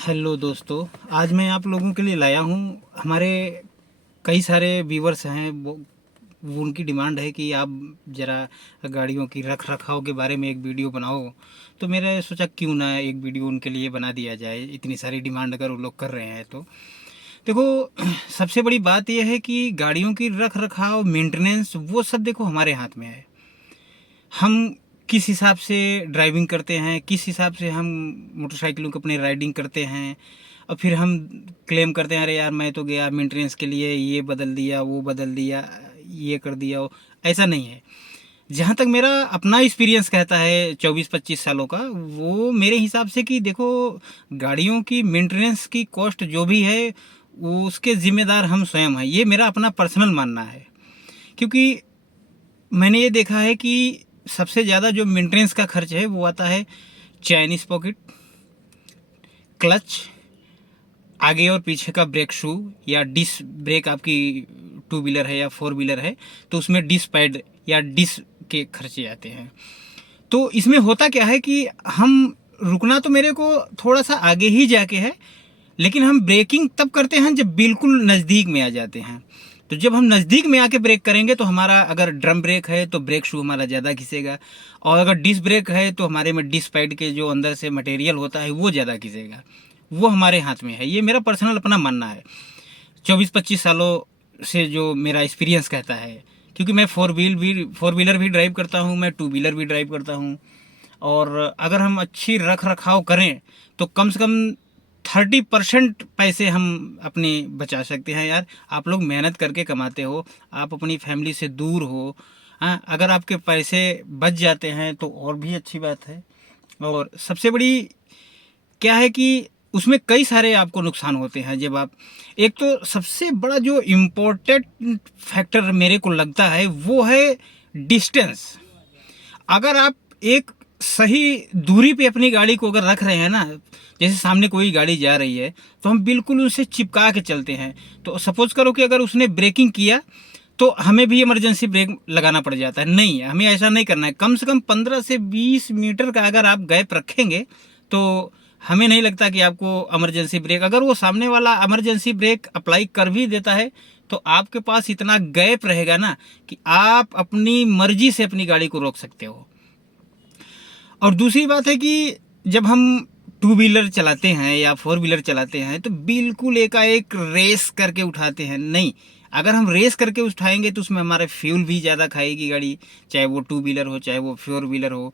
Hello दोस्तों, आज मैं आप लोगों के लिए लाया हूँ। हमारे कई सारे व्यूवर्स हैं, वो उनकी डिमांड है कि आप ज़रा गाड़ियों की रख रखाव के बारे में एक वीडियो बनाओ। तो मैंने सोचा क्यों ना एक वीडियो उनके लिए बना दिया जाए। इतनी सारी डिमांड अगर वो लोग कर रहे हैं तो देखो, सबसे बड़ी बात यह है कि गाड़ियों की रख रखाव, मेंटेनेंस, वो सब देखो हमारे हाथ में है। हम किस हिसाब से ड्राइविंग करते हैं, किस हिसाब से हम मोटरसाइकिलों को अपने राइडिंग करते हैं, और फिर हम क्लेम करते हैं अरे यार मैं तो गया मेंटेनेंस के लिए, ये बदल दिया, वो बदल दिया, ये कर दिया, वो ऐसा नहीं है। जहाँ तक मेरा अपना एक्सपीरियंस कहता है 24-25 सालों का, वो मेरे हिसाब से कि देखो, गाड़ियों की मेंटेनेंस की कॉस्ट जो भी है वो उसके ज़िम्मेदार हम स्वयं हैं। ये मेरा अपना पर्सनल मानना है, क्योंकि मैंने ये देखा है कि सबसे ज़्यादा जो मेंटेनेंस का खर्च है वो आता है चाइनीज़ पॉकेट, क्लच, आगे और पीछे का ब्रेक शू या डिस्क ब्रेक। आपकी टू व्हीलर है या फोर व्हीलर है तो उसमें डिस्क पैड या डिस्क के खर्चे आते हैं। तो इसमें होता क्या है कि हम रुकना तो मेरे को थोड़ा सा आगे ही जाके है, लेकिन हम ब्रेकिंग तब करते हैं जब बिल्कुल नज़दीक में आ जाते हैं। तो जब हम नज़दीक में आके ब्रेक करेंगे तो हमारा, अगर ड्रम ब्रेक है तो ब्रेक शू हमारा ज़्यादा घिसेगा, और अगर डिस्क ब्रेक है तो हमारे में डिस्क पैड के जो अंदर से मटेरियल होता है वो ज़्यादा घिसेगा। वो हमारे हाथ में है, ये मेरा पर्सनल अपना मानना है 24-25 सालों से जो मेरा एक्सपीरियंस कहता है। क्योंकि मैं फोर व्हीलर भी ड्राइव करता हूँ, मैं टू व्हीलर भी ड्राइव करता हूँ। और अगर हम अच्छी रख रखाव करें तो कम से कम 30% पैसे हम अपने बचा सकते हैं। यार, आप लोग मेहनत करके कमाते हो, आप अपनी फैमिली से दूर हो। हाँ, अगर आपके पैसे बच जाते हैं तो और भी अच्छी बात है। और सबसे बड़ी क्या है कि उसमें कई सारे आपको नुकसान होते हैं जब आप, एक तो सबसे बड़ा जो इम्पोर्टेंट फैक्टर मेरे को लगता है वो है डिस्टेंस। अगर आप एक सही दूरी पे अपनी गाड़ी को अगर रख रहे हैं ना, जैसे सामने कोई गाड़ी जा रही है तो हम बिल्कुल उसे चिपका के चलते हैं। तो सपोज करो कि अगर उसने ब्रेकिंग किया तो हमें भी इमरजेंसी ब्रेक लगाना पड़ जाता है। नहीं, हमें ऐसा नहीं करना है। कम से कम 15 से 20 मीटर का अगर आप गैप रखेंगे तो हमें नहीं लगता कि आपको इमरजेंसी ब्रेक, अगर वो सामने वाला इमरजेंसी ब्रेक अप्लाई कर भी देता है तो आपके पास इतना गैप रहेगा ना कि आप अपनी मर्जी से अपनी गाड़ी को रोक सकते हो। और दूसरी बात है कि जब हम टू व्हीलर चलाते हैं या फोर व्हीलर चलाते हैं तो बिल्कुल एकाएक रेस करके उठाते हैं। नहीं, अगर हम रेस करके उठाएंगे तो उसमें हमारे फ्यूल भी ज़्यादा खाएगी गाड़ी, चाहे वो टू व्हीलर हो चाहे वो फोर व्हीलर हो।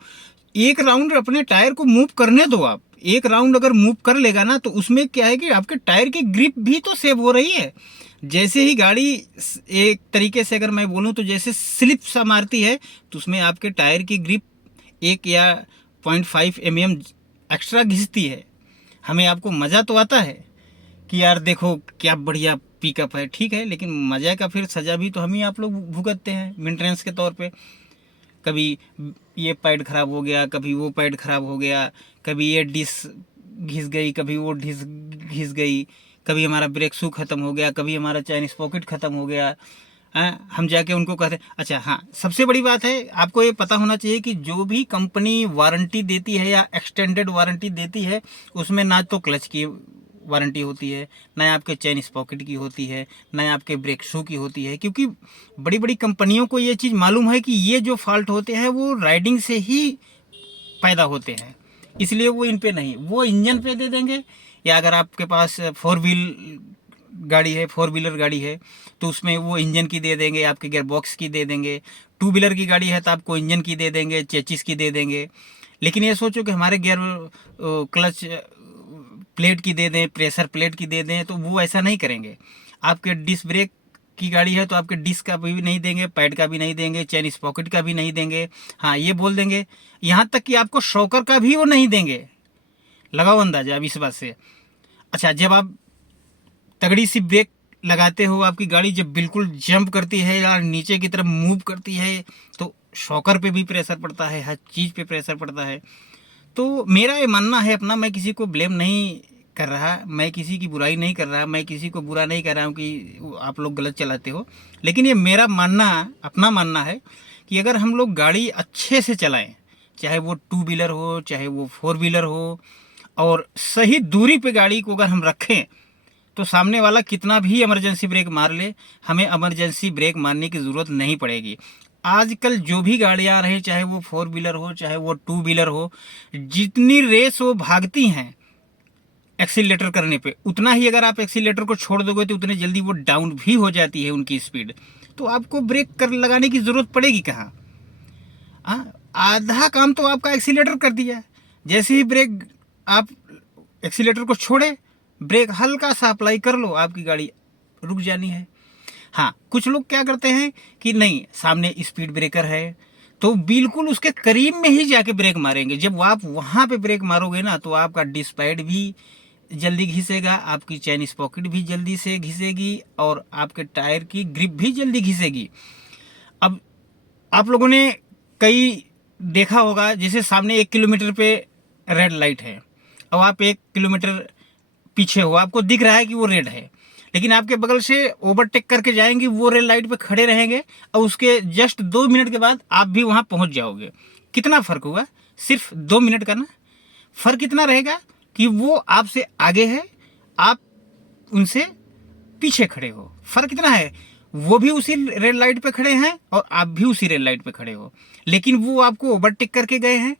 एक राउंड अपने टायर को मूव करने दो। आप एक राउंड अगर मूव कर लेगा ना तो उसमें क्या है कि आपके टायर की ग्रिप भी तो सेव हो रही है। जैसे ही गाड़ी, एक तरीके से अगर मैं बोलूँ तो जैसे स्लिप सा मारती है तो उसमें आपके टायर की ग्रिप 1 या 0.5 mm एक्स्ट्रा घिसती है। हमें आपको मज़ा तो आता है कि यार देखो क्या बढ़िया पिकअप है, ठीक है, लेकिन मज़ा का फिर सज़ा भी तो हम ही आप लोग भुगतते हैं मेंटेनेंस के तौर पे। कभी ये पैड ख़राब हो गया, कभी वो पैड ख़राब हो गया, कभी ये डिस्क घिस गई, कभी वो डिस्क घिस गई, कभी हमारा ब्रेक शू ख़त्म हो गया, कभी हमारा चाइनीज़ पॉकेट ख़त्म हो गया। हाँ, हम जाके उनको कहते हैं। अच्छा हाँ, सबसे बड़ी बात है, आपको ये पता होना चाहिए कि जो भी कंपनी वारंटी देती है या एक्सटेंडेड वारंटी देती है उसमें ना तो क्लच की वारंटी होती है, ना आपके चाइनीज़ पॉकेट की होती है, ना आपके ब्रेक शू की होती है। क्योंकि बड़ी बड़ी कंपनियों को ये चीज़ मालूम है कि ये जो फॉल्ट होते हैं वो राइडिंग से ही पैदा होते हैं, इसलिए वो इन पे नहीं, वो इंजन पे दे देंगे। या अगर आपके पास फोर व्हीलर गाड़ी है तो उसमें वो इंजन की दे देंगे, आपके गियर बॉक्स की दे देंगे। टू व्हीलर की गाड़ी है तो आपको इंजन की दे देंगे, चेचिस की दे देंगे। लेकिन ये सोचो कि हमारे गियर क्लच प्लेट की दे दें, प्रेशर प्लेट की दे दें, तो वो ऐसा नहीं करेंगे। आपके डिस्क ब्रेक की गाड़ी है तो आपके डिस्क का भी नहीं देंगे, पैड का भी नहीं देंगे, चाइनीज पॉकेट का भी नहीं देंगे। हाँ, ये बोल देंगे, यहाँ तक कि आपको शॉकर का भी वो नहीं देंगे। लगाओ अंदाजा अब इस बात से। अच्छा, जब आप तगड़ी सी ब्रेक लगाते हो, आपकी गाड़ी जब बिल्कुल जंप करती है या नीचे की तरफ मूव करती है तो शॉकर पे भी प्रेशर पड़ता है, हर चीज़ पे प्रेशर पड़ता है। तो मेरा ये मानना है अपना, मैं किसी को ब्लेम नहीं कर रहा, मैं किसी की बुराई नहीं कर रहा, मैं किसी को बुरा नहीं कर रहा हूँ कि आप लोग गलत चलाते हो। लेकिन ये मेरा मानना, अपना मानना है कि अगर हम लोग गाड़ी अच्छे से चलाएं, चाहे वो टू व्हीलर हो चाहे वो फोर व्हीलर हो, और सही दूरी पे गाड़ी को अगर हम रखें तो सामने वाला कितना भी इमरजेंसी ब्रेक मार ले, हमें इमरजेंसी ब्रेक मारने की ज़रूरत नहीं पड़ेगी। आजकल जो भी गाड़ियाँ आ रही, चाहे वो 4 व्हीलर हो चाहे वो 2 व्हीलर हो, जितनी रेस वो भागती हैं एक्सीलरेटर करने पे, उतना ही अगर आप एक्सीलरेटर को छोड़ दोगे तो उतने जल्दी वो डाउन भी हो जाती है उनकी स्पीड। तो आपको ब्रेक कर लगाने की ज़रूरत पड़ेगी कहाँ? हाँ, आधा काम तो आपका एक्सीलरेटर कर दिया। जैसे ही ब्रेक आप एक्सीलरेटर को छोड़े, ब्रेक हल्का सा अप्लाई कर लो, आपकी गाड़ी रुक जानी है। हाँ, कुछ लोग क्या करते हैं कि नहीं, सामने स्पीड ब्रेकर है तो बिल्कुल उसके करीब में ही जाके ब्रेक मारेंगे। जब आप वहाँ पे ब्रेक मारोगे ना तो आपका डिस्क पैड भी जल्दी घिसेगा, आपकी चैन स्पॉकेट भी जल्दी से घिसेगी और आपके टायर की ग्रिप भी जल्दी घिसेगी। अब आप लोगों ने कई देखा होगा, जैसे सामने 1 किलोमीटर पे रेड लाइट है, अब आप 1 किलोमीटर पीछे हो, आपको दिख रहा है कि वो रेड है, लेकिन आपके बगल से ओवरटेक करके जाएंगे, वो रेड लाइट पे खड़े रहेंगे और उसके जस्ट 2 मिनट के बाद आप भी वहाँ पहुँच जाओगे। कितना फ़र्क हुआ? सिर्फ 2 मिनट का ना। फ़र्क इतना रहेगा कि वो आपसे आगे है, आप उनसे पीछे खड़े हो। फ़र्क इतना है, वो भी उसी रेड लाइट पे खड़े हैं और आप भी उसी रेड लाइट पे खड़े हो, लेकिन वो आपको ओवरटेक करके गए हैं।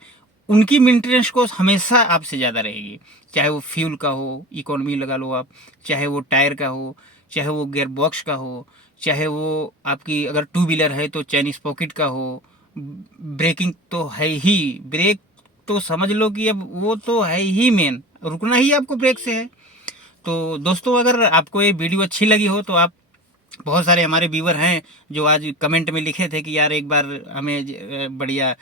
उनकी मेंटेनेंस कॉस्ट हमेशा आपसे ज़्यादा रहेगी, चाहे वो फ्यूल का हो, इकोनॉमी लगा लो आप, चाहे वो टायर का हो, चाहे वो गियर बॉक्स का हो, चाहे वो आपकी अगर 2 व्हीलर है तो चैन स्पॉकेट का हो। ब्रेकिंग तो है ही, ब्रेक तो समझ लो कि अब वो तो है ही मेन, रुकना ही आपको ब्रेक से है। तो दोस्तों, अगर आपको ये वीडियो अच्छी लगी हो तो आप, बहुत सारे हमारे व्यूवर हैं जो आज कमेंट में लिखे थे कि यार एक बार हमें बढ़िया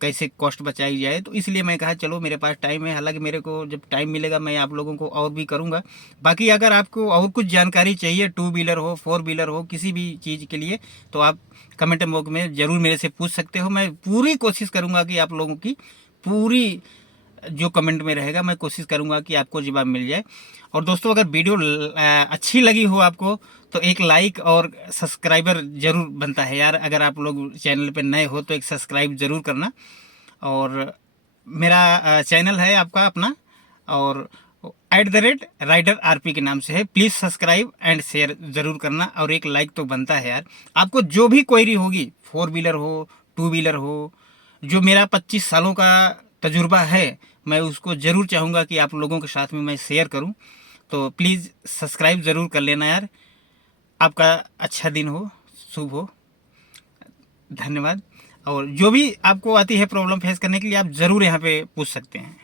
कैसे कॉस्ट बचाई जाए, तो इसलिए मैं कहा चलो मेरे पास टाइम है, हालांकि मेरे को जब टाइम मिलेगा मैं आप लोगों को और भी करूंगा। बाकी अगर आपको और कुछ जानकारी चाहिए, 2 व्हीलर हो 4 व्हीलर हो, किसी भी चीज़ के लिए, तो आप कमेंट बॉक्स में ज़रूर मेरे से पूछ सकते हो। मैं पूरी कोशिश करूँगा कि आप लोगों की पूरी जो कमेंट में रहेगा मैं कोशिश करूंगा कि आपको जवाब मिल जाए। और दोस्तों, अगर वीडियो अच्छी लगी हो आपको तो एक लाइक और सब्सक्राइबर जरूर बनता है यार। अगर आप लोग चैनल पे नए हो तो एक सब्सक्राइब जरूर करना। और मेरा चैनल है आपका अपना, और @राइडर RP के नाम से है। प्लीज़ सब्सक्राइब एंड शेयर ज़रूर करना, और एक लाइक तो बनता है यार। आपको जो भी क्वेरी होगी, 4 व्हीलर हो 2 व्हीलर हो, जो मेरा 25 सालों का तजुर्बा है, मैं उसको ज़रूर चाहूँगा कि आप लोगों के साथ में मैं शेयर करूँ। तो प्लीज़ सब्सक्राइब ज़रूर कर लेना यार। आपका अच्छा दिन हो, शुभ हो। धन्यवाद। और जो भी आपको आती है प्रॉब्लम फेस करने के लिए, आप ज़रूर यहाँ पे पूछ सकते हैं।